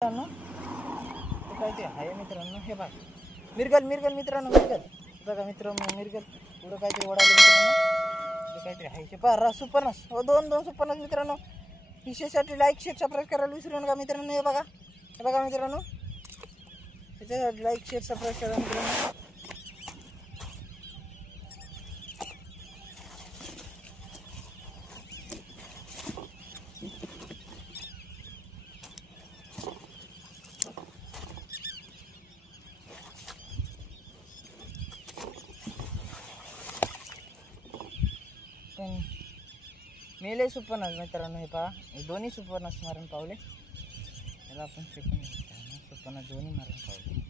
मित्रांनो ते काय ते आहे मित्रांनो, हे बघा मिरगल मिरगल मित्रांनो, मिरगल बघा मित्रांनो, मिरगल पुढं काहीतरी ओढाले मित्रांनो, ते काहीतरी आहे ते पहा सुपरनस हो, दोन सुपरनस मित्रांनो. विशेषसाठी लाईक शेअर सबस्क्राईब करायला विसरू नका मित्रांनो. हे बघा मित्रांनो, त्याच्यासाठी लाईक शेअर सबस्क्राईब करा मित्रांनो. मेले सुपरनस मित्रांनो, हे पहा हे दोन्ही सुपरनस मारून पावले. याला आपण फेकून सुपरनस दोन्ही मारून पावले.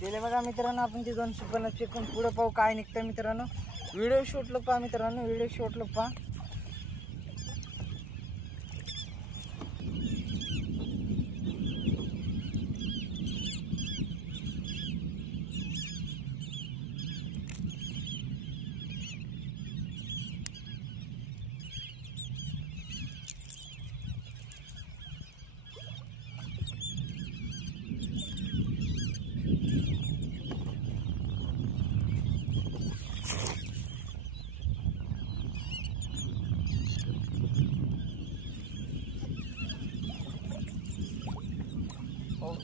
दिले बघा मित्रांनो, आपण ते दोन सुपरनस फेकून पुढं पाहू काय निघतं मित्रांनो. व्हिडिओ शूटला पहा मित्रांनो, व्हिडिओ शूटला पहा.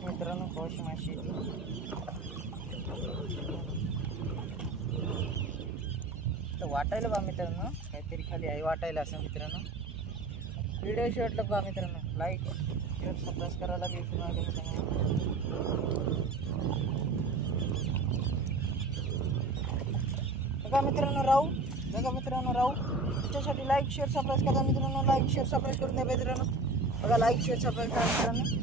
मित्रांनो पाऊस माशी तर वाटायला बा मित्रांनो, काहीतरी खाली आहे वाटायला असं मित्रांनो. व्हिडिओ शेवटला पहा मित्रांनो, लाईक शेअर सबस्क्राईब करायला विसरू नका मित्रांनो. बघा मित्रांनो राहू त्याच्यासाठी लाईक शेअर सबस्क्राईब करा मित्रांनो. लाईक शेअर सबस्क्राईब करून द्या मित्रांनो. बघा लाईक शेअर सबस्क्राईब करा मित्रांनो.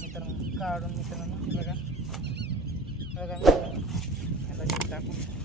मित्रांनो काढून मित्रांनो बघा मित्रांनो, याला टाकून